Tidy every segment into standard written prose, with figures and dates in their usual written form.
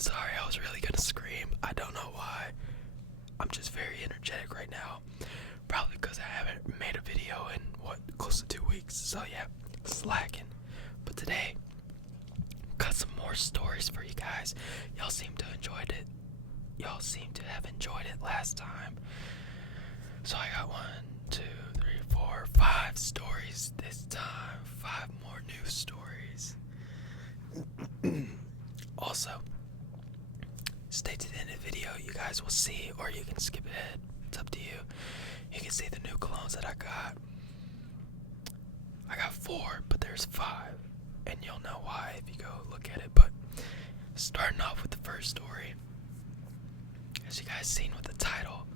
sorry, I was really gonna scream. I don't know why. I'm just very energetic right now. Probably because I haven't made a video in, close to 2 weeks. So yeah, slacking. But today, got some more stories for you guys. Y'all seem to enjoyed it. Y'all seem to have enjoyed it last time. So I got 1, 2, 3, 4, 5 stories this time. 5 more new stories. Also, stay to the end of the video. You guys will see, or you can skip ahead. It's up to you. You can see the new colognes that I got. I got 4, but there's 5. And you'll know why if you go look at it. But starting off with the first story. As you guys seen with the title,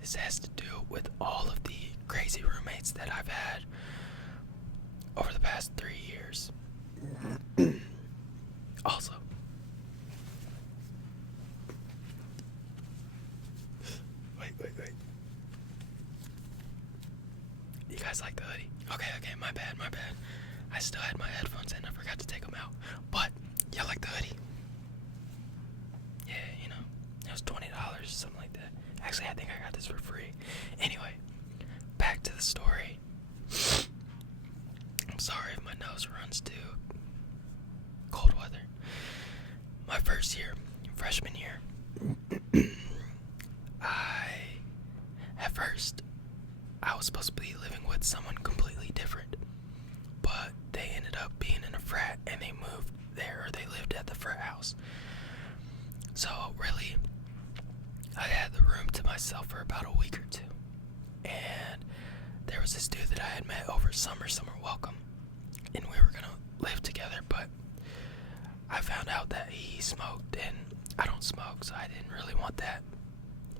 this has to do with all of the crazy roommates that I've had over the past 3 years. Also, wait. You guys like the hoodie? Okay, my bad. I still had my headphones in. I forgot to take them out. But, y'all like the hoodie? Yeah, it was $20, something like that. Actually, I think I got this for free. Anyway, back to the story. I'm sorry if my nose runs too cold weather. My first year, freshman year, I was supposed to be living with someone completely different, but they ended up being in a frat and they moved there, or they lived at the frat house. So really, I had the room to myself for about a week or 2, and there was this dude that I had met over summer welcome, and we were gonna live together, but I found out that he smoked, and I don't smoke, so I didn't really want that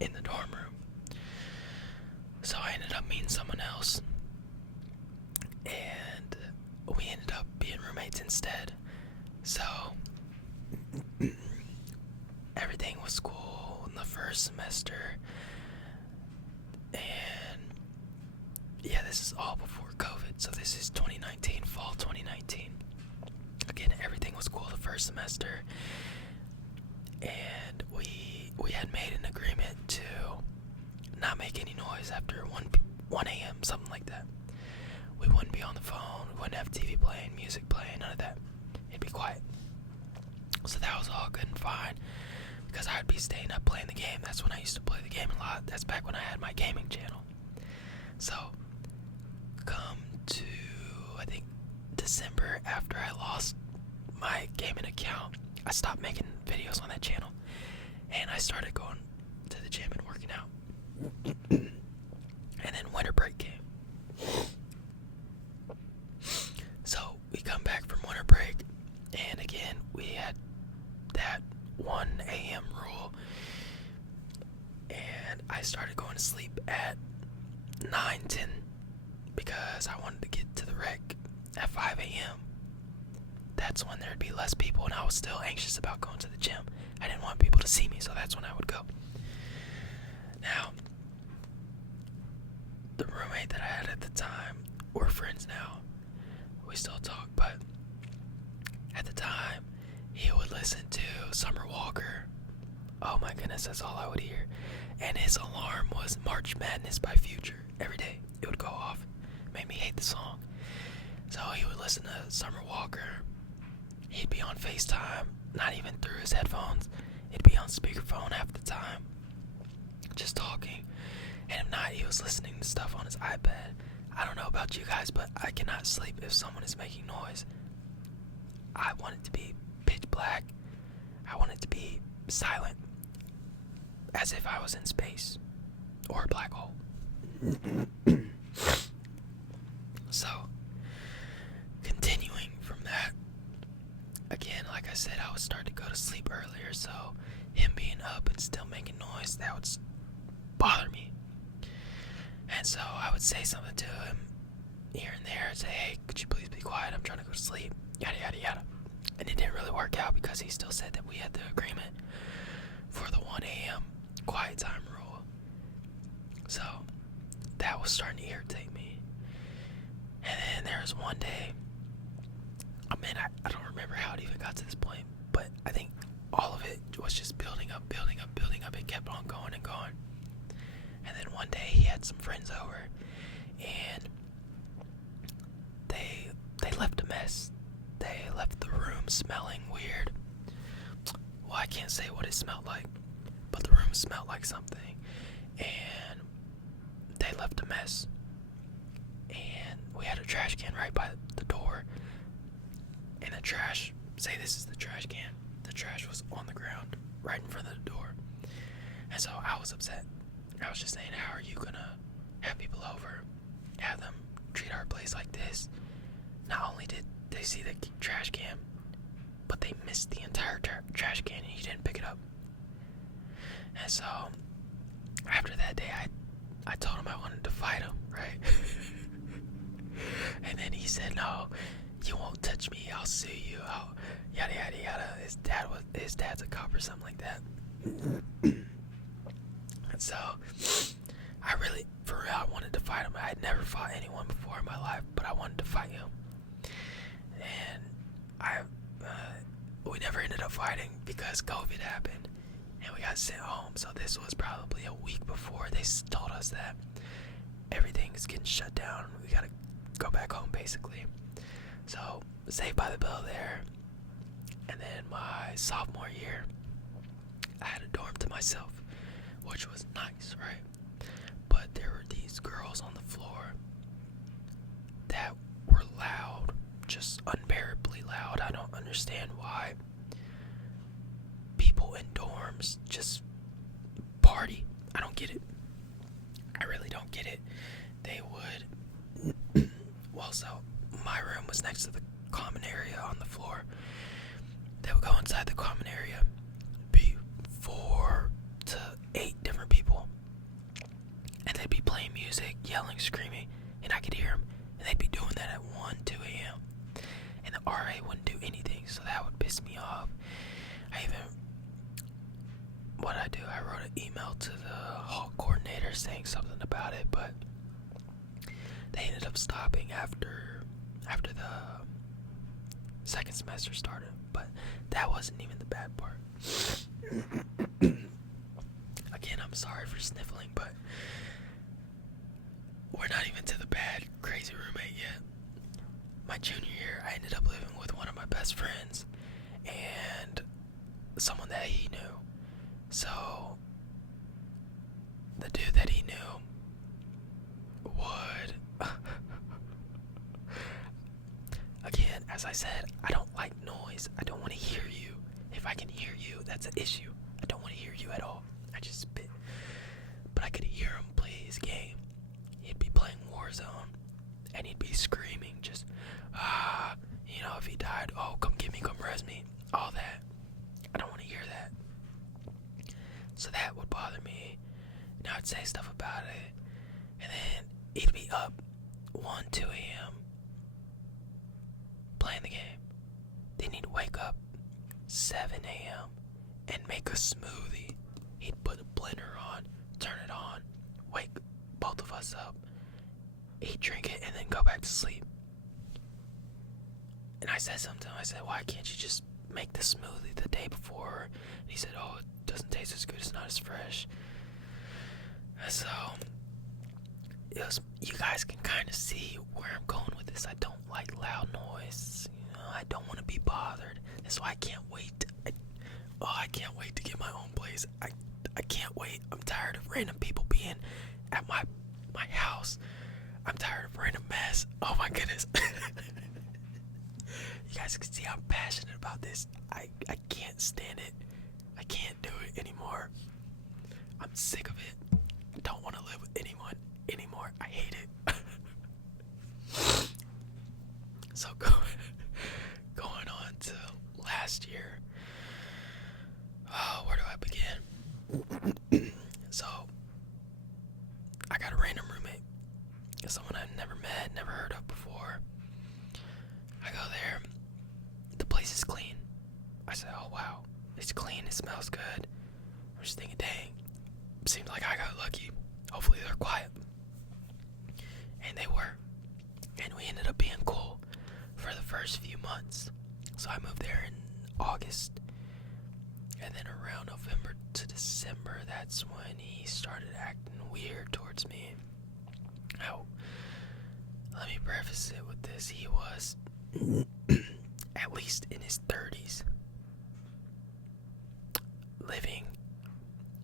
in the dorm room. So I ended up meeting someone else, and we ended up being roommates instead. So everything was cool in the first semester, and yeah, this is all before COVID, so this is 2019, fall 2019. Again, everything was cool the first semester, and we had made an agreement to not make any noise after 1 a.m., something like that. We wouldn't be on the phone, we wouldn't have TV playing, music playing, none of that. It'd be quiet. So that was all good and fine, because I'd be staying up playing the game. That's when I used to play the game a lot. That's back when I had my gaming channel. So, come to, I think, December, after I lost my gaming account, I stopped making videos on that channel, and I started going to the gym and working out. And then winter break came. So we come back from winter break, and again we had that 1 a.m. rule, and I started going to sleep at 9-10 because I wanted to get to the rec at 5 a.m. That's when there'd be less people, and I was still anxious about going to the gym. I didn't want people to see me, so that's when I would go. Now, the roommate that I had at the time, we're friends now. We still talk, but at the time, he would listen to Summer Walker. Oh my goodness, that's all I would hear. And his alarm was March Madness by Future. Every day, it would go off. Made me hate the song. So he would listen to Summer Walker. He'd be on FaceTime, not even through his headphones. It'd be on speakerphone half the time, just talking. And if not, he was listening to stuff on his iPad. I don't know about you guys, but I cannot sleep if someone is making noise. I want it to be pitch black. I want it to be silent, as if I was in space or a black hole. So, continuing from that, again, like I said, I would start to go to sleep earlier, so him being up and still making noise, that would bother me. And so I would say something to him here and there, say, hey, could you please be quiet, I'm trying to go to sleep, yada yada yada. And it didn't really work out because he still said that we had the agreement for the 1 a.m. quiet time rule. So that was starting to irritate me. And then there was one day, I don't remember how it even got to this point, but I think all of it some friends over, and they left a mess. They left the room smelling weird. Well, I can't say what it smelled like, but the room smelled like something, and they left a mess. And we had a trash can right by the door, and the trash, say this is the trash can, the trash was on the ground right in front of the door. And so I was upset. I was just saying, how are you gonna have people over, have them treat our place like this? Not only did they see the trash can, but they missed the entire trash can and you didn't pick it up. And so after that day, I told him I wanted to fight him, right? And then he said, no, you won't touch me, I'll sue you, I'll yada yada yada. His dad's a cop or something like that. And so I really, for real, I wanted to fight him. I had never fought anyone before in my life, but I wanted to fight him. And we never ended up fighting because COVID happened and we got sent home. So this was probably a week before they told us that everything is getting shut down. We gotta go back home basically. So saved by the bell there. And then my sophomore year, I had a dorm to myself, which was nice, right? But there were these girls on the floor that were loud, just unbearably loud. I don't understand why people in dorms just party. I don't get it. I really don't get it. They would, well, so my room was next to the common area on the floor. They would go inside the common area, be 4 to 8 different people, and they'd be playing music, yelling, screaming, and I could hear them, and they'd be doing that at 1, 2 a.m., and the RA wouldn't do anything, so that would piss me off. What I do, I wrote an email to the hall coordinator saying something about it, but they ended up stopping after the second semester started, but that wasn't even the bad part. Again, I'm sorry for sniffling, but we're not even to the bad, crazy roommate yet. My junior year, I ended up living with one of my best friends and someone that he knew. So, the dude that he knew would... Again, as I said, I don't like noise. I don't want to hear you. If I can hear you, that's an issue. I don't want to hear you at all. I just spit. But I could hear him play his game. He'd be playing Warzone, and he'd be screaming, just, if he died, oh, come get me, come res me, all that. I don't want to hear that. So that would bother me, and I'd say stuff about it, and then he'd be up 1, 2 a.m. playing the game. Then he'd wake up 7 a.m. and make a smoothie. He'd put a blender on, turn it on, wake both of us up. He'd drink it and then go back to sleep. And I said something to him. I said, why can't you just make the smoothie the day before? And he said, oh, it doesn't taste as good. It's not as fresh. And so, you guys can kind of see where I'm going with this. I don't like loud noise. I don't want to be bothered. That's why I can't wait. I can't wait to get my own place. I can't wait. I'm tired of random people being at my house. I'm tired of random mess. Oh my goodness. You guys can see I'm passionate about this. I can't stand it. I can't do it anymore. I'm sick of it. I don't want to live with anyone anymore. I hate it. So going on to last year. Oh, where do I begin? So I got a random roommate. Someone I've never met, never heard of before. I go there. The place is clean. I said, oh wow, it's clean, it smells good. I'm just thinking, dang, seems like I got lucky. Hopefully they're quiet. And they were. And we ended up being cool for the first few months. So I moved there in August. And then around November to December, that's when he started acting weird towards me. Now, let me preface it with this. He was at least in his 30s, living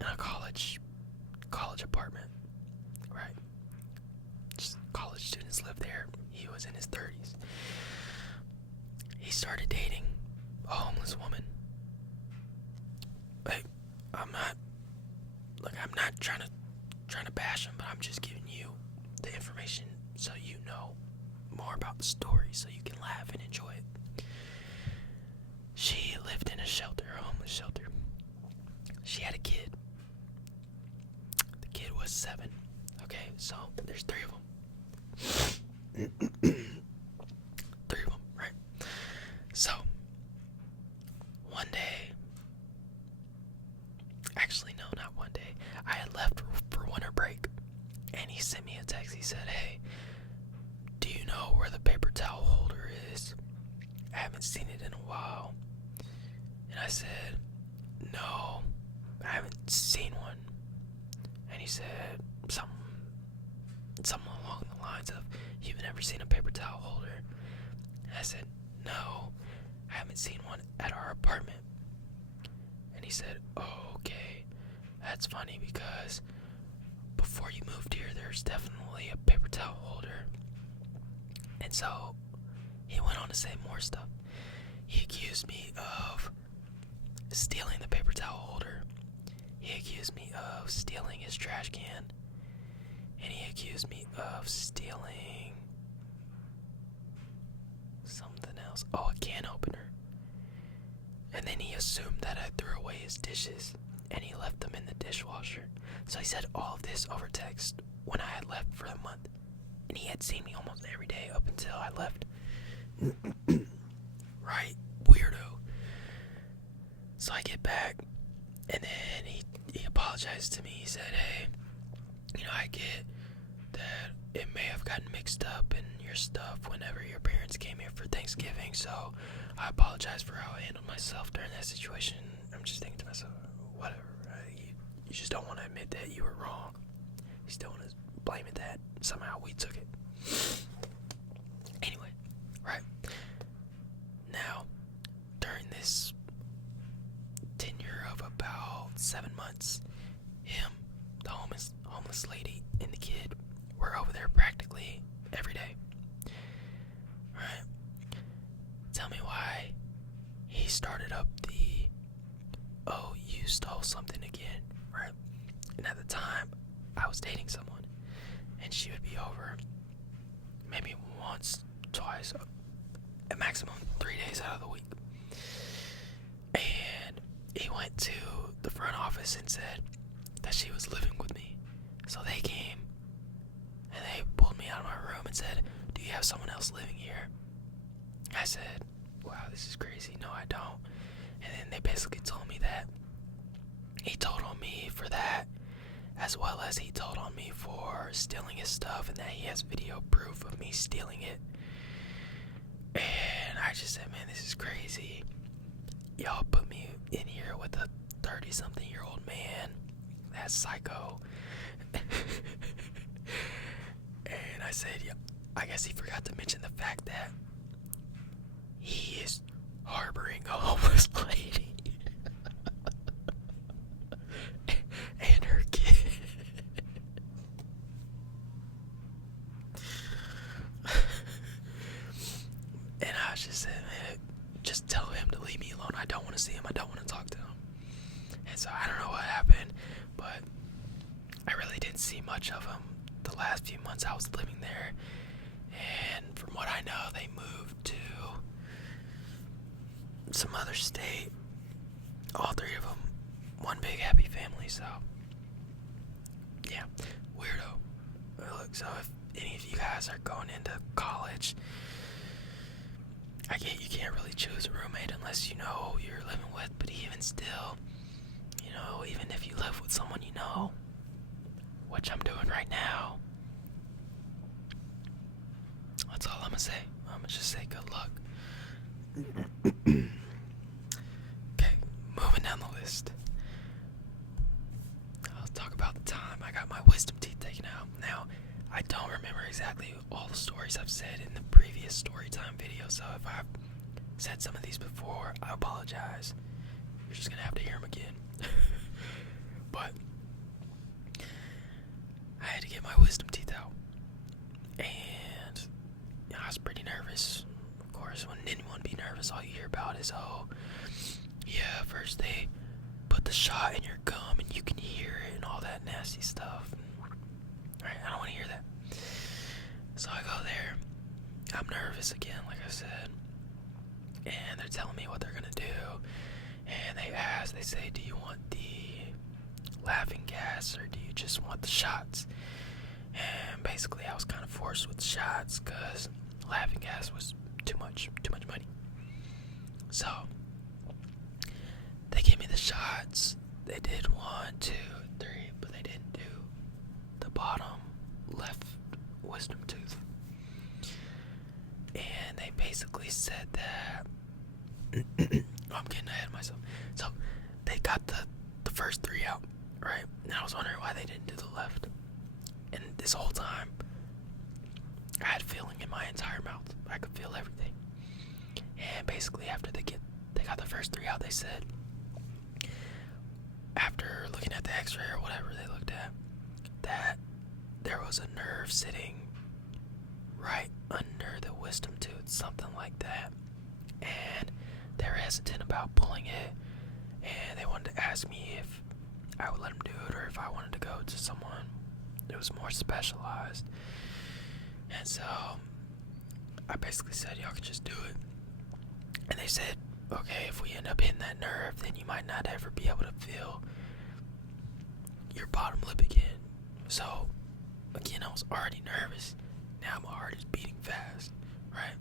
in a college apartment, right? Just college students live there. He was in his 30s. He started dating a homeless woman. Like, I'm not trying to bash him, but I'm just giving you the information so you know more about the story, so you can laugh and enjoy it. She lived in a homeless shelter. She had a kid. The kid was 7. Okay, so there's 3 of them. 3 of them, right? So, one day, actually no, not one day, I had left for winter break, and he sent me a text. He said, "Hey, do you know where the paper towel holder is? I haven't seen it in a while." And I said, "No, I haven't seen one." And he said something along the lines of, "You've never seen a paper towel holder?" And I said, "No, I haven't seen one at our apartment." And he said, "Oh, okay, that's funny because before you moved here, there's definitely a paper towel holder." And so he went on to say more stuff. He accused me of stealing the paper towel holder. He accused me of stealing his trash can. And he accused me of stealing something else. Oh, a can opener. And then he assumed that I threw away his dishes and he left them in the dishwasher. So he said all of this over text when I had left for a month. And he had seen me almost every day up until I left. Right? Weirdo. So I get back, and then he apologized to me. He said, "Hey, I get that it may have gotten mixed up in your stuff whenever your parents came here for Thanksgiving, so I apologize for how I handled myself during that situation." I'm just thinking to myself, whatever, right? You just don't want to admit that you were wrong. You still want to blame it that somehow we took it. Anyway, right? Now, during this tenure of about 7 months, him, the homeless lady, and the kid were over there practically every day. Right? Tell me why he started up the, "Oh, you stole something again," right? And at the time, I was dating someone, and she would be over maybe once, twice, at maximum 3 days out of the week. And he went to the front office and said that she was living with me. So they came and they pulled me out of my room and said, "Do you have someone else living here?" I said, "Wow, this is crazy. No, I don't." And then they basically told me that he told on me for that, as well as he told on me for stealing his stuff, and that he has video proof of me stealing it. And I just said, "Man, this is crazy. Y'all put me in here with a 30-something-year-old man. That's psycho." And I said, "Yeah, I guess he forgot to mention the fact that he is harboring a homeless lady and her kid." And I just said, "Man, just tell him to leave me alone. I don't want to see him. I don't want to talk to him." And so I don't know what happened, but I really didn't see much of him the last few months I was living there. And from what I know, they moved to some other state. All 3 of them, one big happy family. So yeah, weirdo. Look, so if any of you guys are going into college, I get you can't really choose a roommate unless you know who you're living with, but even still, even if you live with someone you know, which I'm doing right now, that's all I'm gonna say. I'm gonna just say good luck. Okay, moving down the list. I'll talk about the time I got my wisdom teeth taken out. Now, I don't remember exactly all the stories I've said in the previous Storytime video, so if I've said some of these before, I apologize. You're just gonna have to hear them again. But I had to get my wisdom teeth out, and I was pretty nervous. Of course, when anyone be nervous, all you hear about is, oh, yeah, first they put the shot in your gum and you can hear it and all that nasty stuff. Alright, I don't want to hear that. So I go there. I'm nervous again, like I said. And they're telling me what they're gonna do. And they say, do you want the laughing gas or do you just want the shots? And basically I was kind of forced with the shots because laughing gas was too much money. So they gave me the shots. They did 1, 2, 3, but they didn't do the bottom left wisdom tooth. And they basically said that I'm getting ahead of myself. So they got the first 3 out, right? And I was wondering why they didn't do the left. And this whole time I had feeling in my entire mouth. I could feel everything. And basically after they got the first 3 out, they said, after looking at the x-ray or whatever they looked at, that there was a nerve sitting right under the wisdom tooth, something like that. And they were hesitant about pulling it, and they wanted to ask me if I would let them do it or if I wanted to go to someone that was more specialized. And so I basically said, y'all could just do it. And they said, okay, if we end up hitting that nerve, then you might not ever be able to feel your bottom lip again. So, again, I was already nervous. Now my heart is beating fast, right?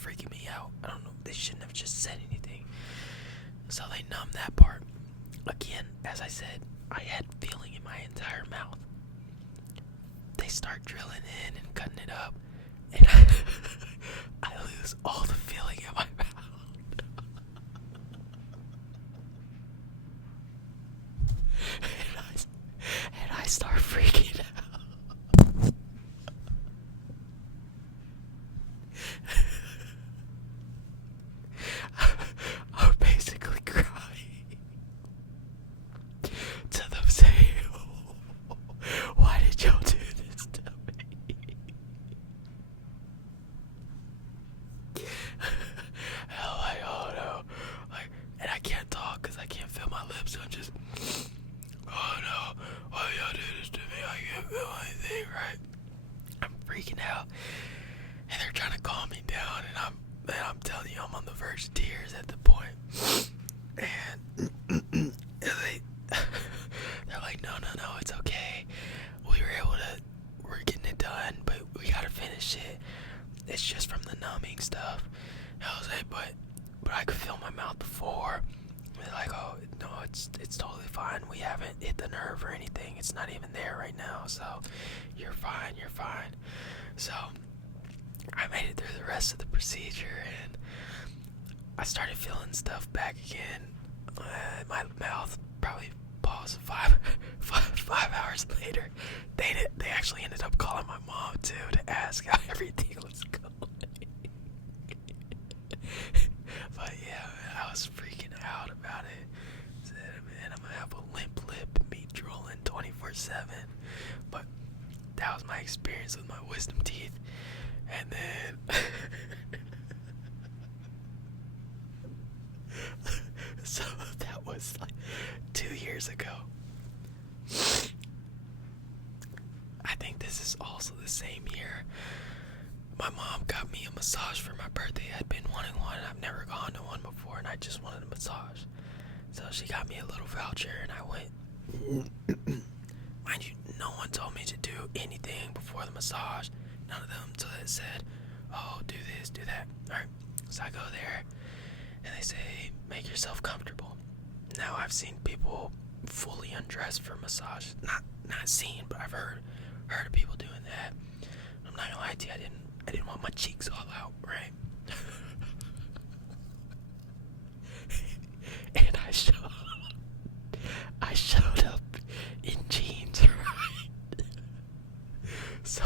Freaking me out. I don't know. They shouldn't have just said anything. So they numbed that part. Again, as I said, I had feeling in my entire mouth. They start drilling in and cutting it up, and I lose all the feeling in my mouth. and I start freaking out. I'm basically crying to them saying, why did y'all do this to me? I'm like, oh no. Like, and I can't talk because I can't feel my lips, so I'm just, oh no, why y'all do this to me? I can't feel anything, right? I'm freaking out. And they're trying to calm me down, and I'm telling you, I'm on the verge of tears at the point. And they're like, no, it's okay. We're getting it done, but we gotta finish it. It's just from the numbing stuff. And I was like, but I could feel my mouth before. And they're like, oh, no, it's totally fine. We haven't hit the nerve or anything. It's not even there right now, so you're fine. So I made it through the rest of the procedure, and I started feeling stuff back again. My mouth probably paused 5 hours later. They actually ended up calling my mom too to ask how everything was going. But yeah, man, I was freaking out about it. I said, man, I'm gonna have a limp lip and be drooling 24/7. But that was my experience with my wisdom teeth. And then so that was like 2 years ago. I think this is also the same year. My mom got me a massage for my birthday. I'd been wanting one. I've never gone to one before, and I just wanted a massage. So she got me a little voucher, and I went. Mind you, no one told me to do anything before the massage. None of them until it said, oh, do this, do that. Alright, so I go there, and they say, make yourself comfortable. Now, I've seen people fully undressed for massage. Not seen, but I've heard of people doing that. I'm not gonna lie to you, I didn't want my cheeks all out, right? And I showed up in jeans, right? So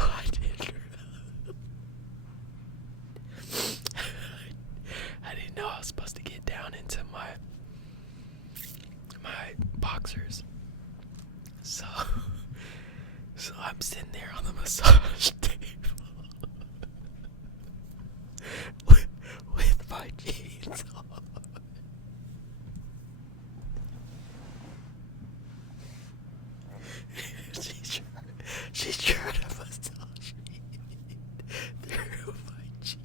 boxers. So I'm sitting there on the massage table with my jeans on. She's trying to massage me through my jeans.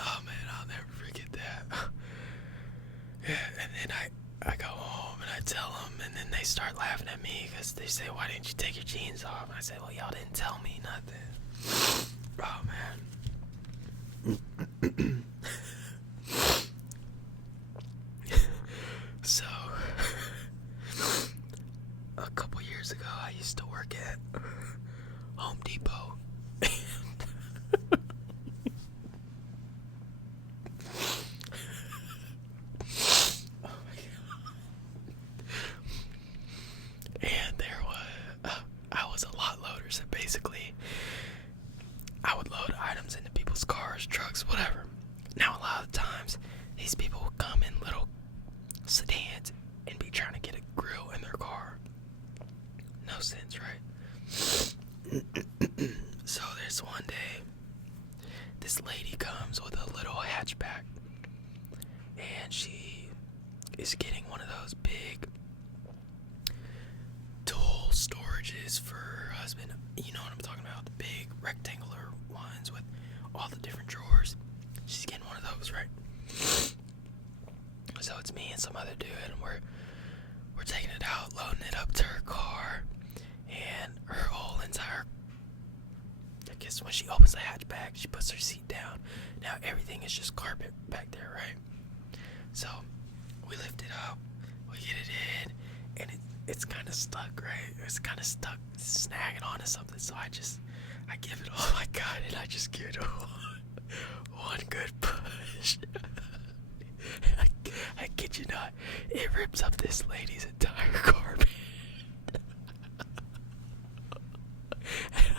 Oh man, I'll never forget that. Yeah, and then I go home and I tell them, and then they start laughing at me because they say, "Why didn't you take your jeans off?" And I say, "Well, y'all didn't tell me nothing." Oh man. So, a couple years ago, I used to work at Home Depot. And there was, I was a lot loader, so basically, I would load items into people's cars, trucks, whatever. Now, a lot of times, these people would come in little sedans and be trying to get a grill in their car. No sense, right? So there's one day, this lady comes with a little hatchback, and she is getting one of those big tool storages for her husband. You know what I'm talking about, the big rectangular ones with all the different drawers. She's getting one of those, right? So it's me and some other dude, and we're taking it out, loading it up to her car, and her whole entire, I guess when she opens the hatchback, she puts her seat down. Now everything is just carpet back there, right? So we lift it up, we get it in, and it's kind of stuck, right? It's kind of stuck, snagging onto something. So I give it all I got, and I just give it one good push. I kid you not, it rips up this lady's entire carpet. And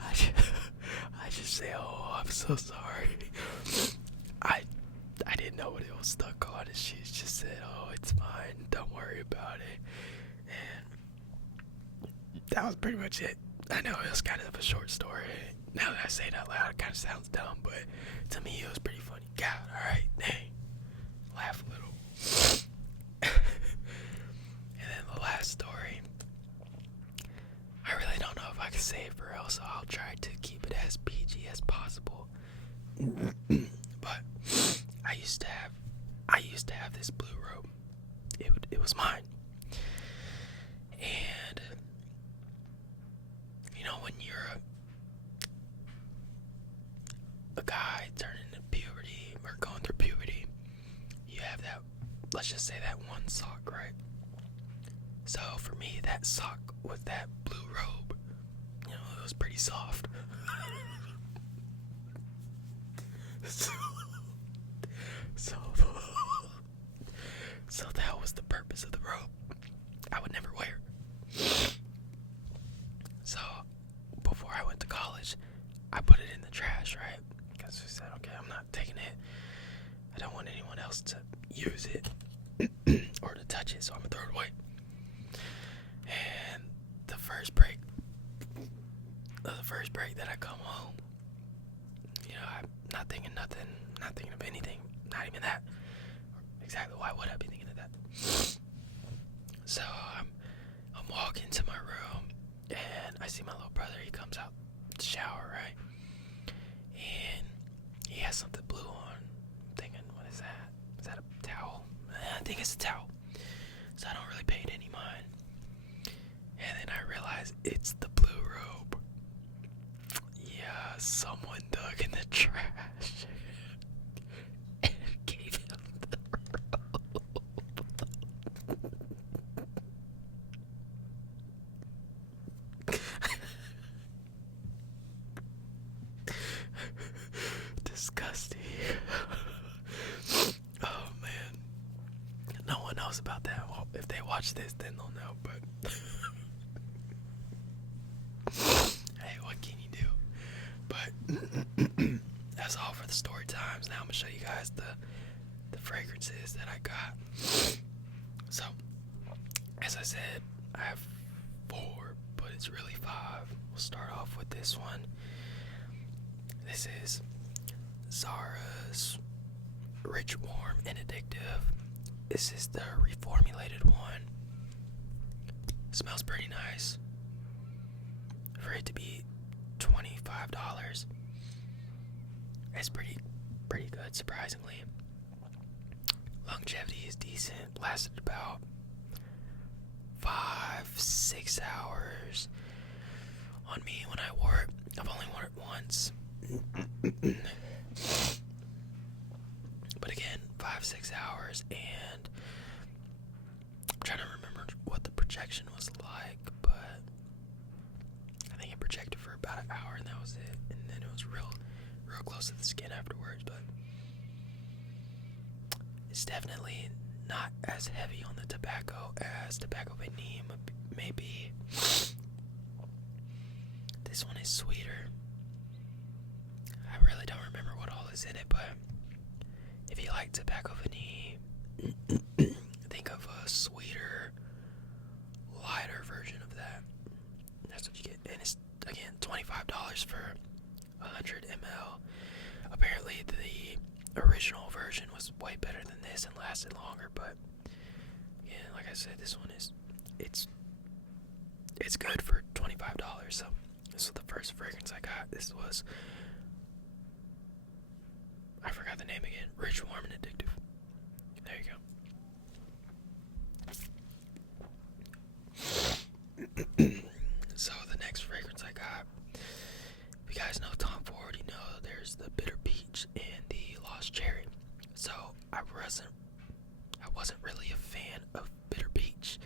I just say, "Oh, I'm so sorry." I didn't know what it was stuck on, and she just said, "Oh, it's fine, don't worry about it." And that was pretty much it. I know it was kind of a short story. Now that I say it out loud, it kind of sounds dumb, but to me it was pretty funny. God, alright, dang. Laugh a little. And then the last story, I really don't know if I can say it for real, so I'll try to keep it as PG as possible. But I used to have this blue robe. It was mine. And you know, when you're a guy turning into puberty or going through puberty, you have that, let's just say that one sock, right? So for me, that sock with that blue robe, you know, it was pretty soft. So that was the purpose of the robe. I would never wear it. So before I went to college, I put it in the trash, right? Because I said, okay, I'm not taking it. I don't want anyone else to use it or to touch it, so I'm gonna throw it away. And the first break that I come home, you know, I'm not thinking nothing, not thinking of anything, not even that. Exactly, why would I be thinking of that? So I'm walking to my room, and I see my little brother. He comes out to shower, right? And he has something blue on. I'm thinking, what is that? Is that a towel? I think it's a towel. So I don't really pay it any mind. And then I realize it's the blue robe. Yeah, someone dug in the trash and gave him the robe. Disgusting. knows about that. Well, if they watch this, then they'll know. But hey, what can you do? But that's all for the story times. Now I'm gonna show you guys the fragrances that I got. So, as I said, I have 4, but it's really 5. We'll start off with this one. This is Zara's Rich, Warm, and Addictive. This is the reformulated one. Smells pretty nice. For it to be $25, it's pretty good, surprisingly. Longevity is decent. Lasted about 5-6 hours on me when I wore it. I've only worn it once. But again, 5-6 hours, and I'm trying to remember what the projection was like, but I think it projected for about an hour, and that was it. And then it was real close to the skin afterwards, but it's definitely not as heavy on the tobacco as tobacco vanille may be. This one is sweeter. I really don't remember what all is in it, but if you like tobacco vanille, think of a sweeter, lighter version of that. That's what you get. And it's, again, $25 for 100 ml. Apparently the original version was way better than this and lasted longer, but yeah, like I said, this one is it's good for $25. So this was the first fragrance I got. This was, I forgot the name again. Rich, Warm, and Addictive. There you go. So the next fragrance I got, if you guys know Tom Ford, you know there's the bitter peach and the lost cherry. So I wasn't really a fan of bitter peach.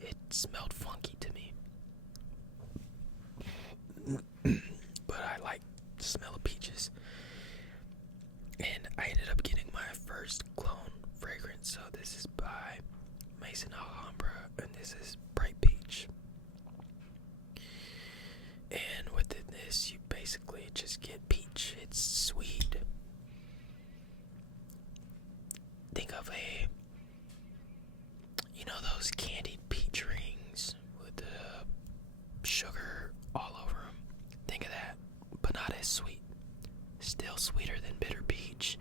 It smelled funky to me. But I like the smell of peaches. And I ended up getting my first clone fragrance. So this is by Maison Alhambra, and this is Bright Peach. And within this, you basically just get peach. It's sweet. Think of those candied peach rings with the sugar all over them. Think of that, but not as sweet. Still sweeter than bitter peach.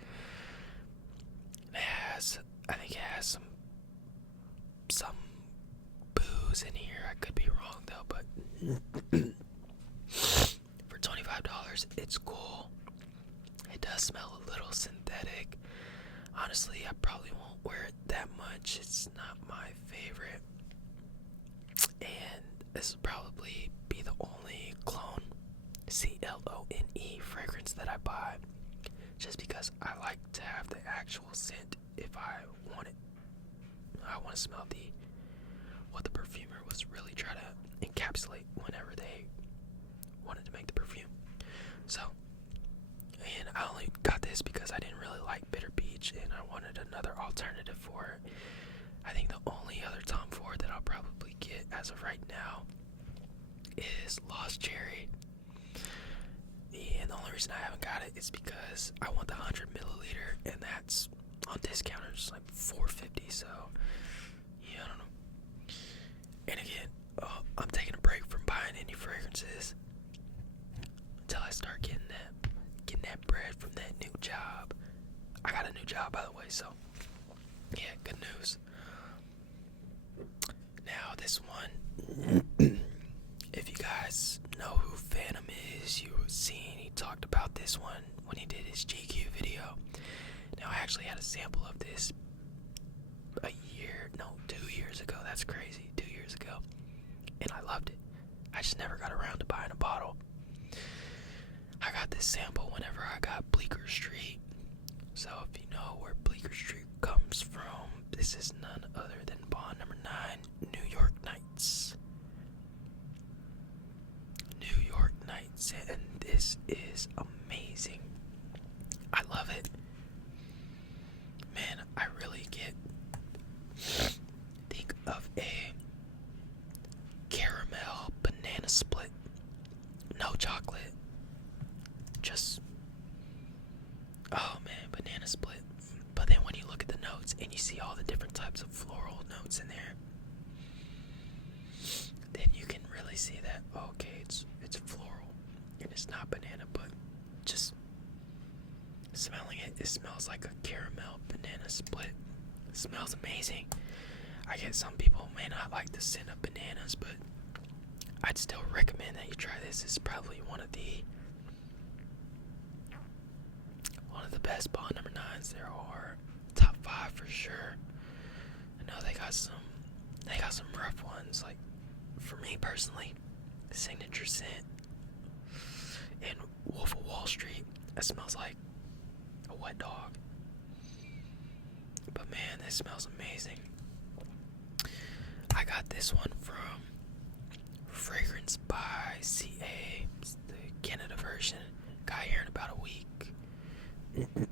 I think it has some booze in here. I could be wrong though, but for $25, it's cool. It does smell a little synthetic. Honestly, I probably won't wear it that much. It's not my favorite. And this will probably be the only clone, CLONE, fragrance that I buy. Just because I like to have the actual scent if I want it. I want to smell what the perfumer was really trying to encapsulate whenever they wanted to make the perfume. So, and I only got this because I didn't really like bitter peach and I wanted another alternative for it. I think the only other Tom Ford that I'll probably get as of right now is Lost Cherry. And the only reason I haven't got it is because I want the 100 milliliter, and that's on discounters like $4.50. So yeah, I don't know. And again, I'm taking a break from buying any fragrances until I start getting that bread from that new job. I got a new job, by the way, so yeah, good news. Now this one, if you guys know who Phantom is, you've seen he talked about this one when he did his GQ video. Now I actually had a sample of this 2 years ago. That's crazy, 2 years ago, and I loved it. I just never got around to buying a bottle. I got this sample whenever I got Bleecker Street. So if you know where Bleecker Street comes from, this is none other than Bond number 9, New York Nights. New York Nights, and this is amazing. I love it. Man, I really get some floral notes in there, then you can really see that, okay, it's floral and it's not banana, but just smelling it, it smells like a caramel banana split. It smells amazing. I get some people may not like the scent of bananas, but I'd still recommend that you try this. It's probably one of the best Bond number 9s there are. Top 5 for sure. I know they got some rough ones. Like for me personally, Signature Scent and Wolf of Wall Street, that smells like a wet dog. But man, this smells amazing. I got this one from Fragrance by CA. It's the Canada version. Got here in about a week.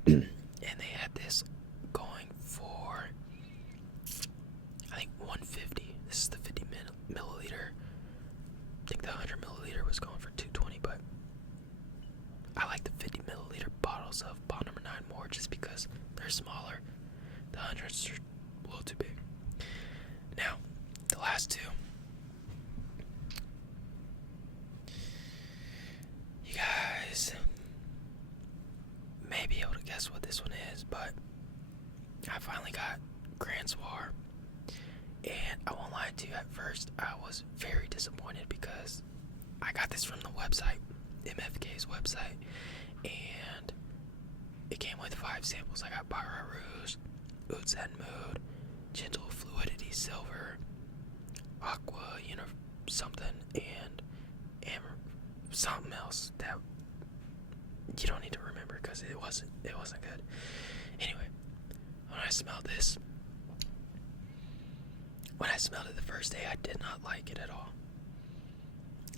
And they had this going for, I think, $150. This is the 50 milliliter. I think the 100 milliliter was going for $220, but I like the 50 milliliter bottles of Bond number 9 more just because they're smaller. The 100s are a little too big. Now, the last two. You guys may be able to guess what this one is, but I finally got Grand Soir. And I won't lie to you, at first I was very disappointed because I got this from the website, MFK's website, and it came with 5 samples. I got Barra Rouge, Oud Satin Mood, Gentle Fluidity Silver, Aqua, something, and something else that you don't need to remember because it wasn't good. Anyway, when I smelled it the first day, I did not like it at all.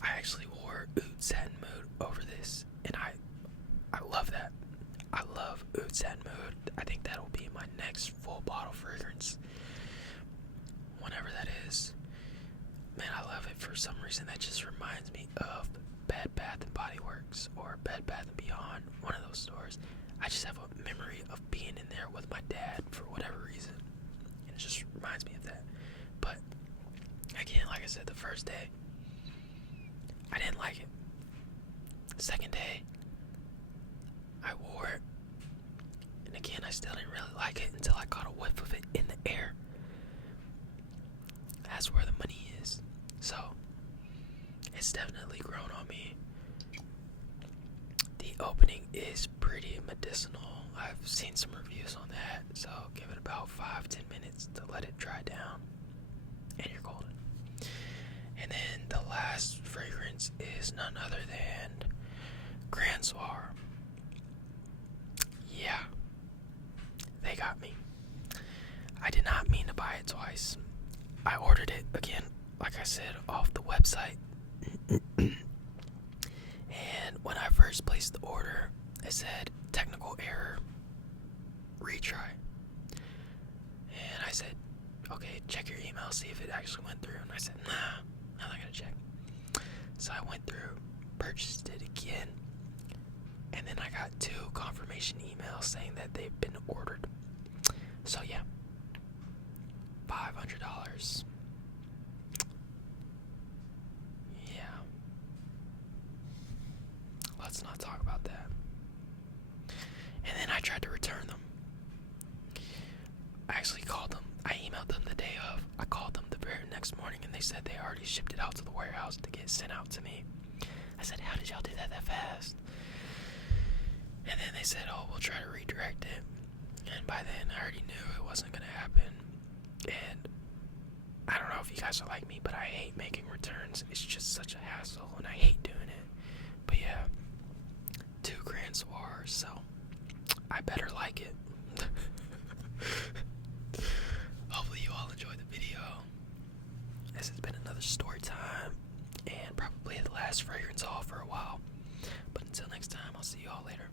I actually wore Oud Satin Mood over this, and I love that. I love Oud Satin Mood. I think that'll be my next full bottle fragrance, whenever that is. Man, I love it for some reason. That just reminds me of Bed Bath & Body Works or Bed Bath & Beyond, one of those stores. I just have a memory of being in there with my dad for whatever reason, and it just reminds me of that. But again, like I said, the first day I didn't like it. The second day I wore it, and again I still didn't really like it until I caught a whiff of it in the air. That's where the money is. So it's definitely grown on me. The opening is pretty medicinal. I've seen some reviews on that, so give it about 5-10 minutes to let it dry down, and you're golden. And then the last fragrance is none other than Grand Soir. Yeah, they got me. I did not mean to buy it twice. I ordered it, again, like I said, off the website. And when I first placed the order, it said, technical error, retry. And I said, okay, check your email, see if it actually went through. And I said, nah, I'm not gonna check. So I went through, purchased it again, and then I got 2 confirmation emails saying that they've been ordered. So yeah, $500. Yeah. Let's not talk about that. And then I tried to return them. I actually called them. I emailed them the day of. I called them the very next morning, and they said they already shipped it out to the warehouse to get sent out to me. I said, how did y'all do that fast? And then they said, oh, we'll try to redirect it. And by then, I already knew it wasn't going to happen. And I don't know if you guys are like me, but I hate making returns. It's just such a hassle, and I hate doing it. But yeah, 2 Grand Soirs, so I better like it. Hopefully you all enjoyed the video. This has been another story time, and probably the last fragrance haul for a while. But until next time, I'll see you all later.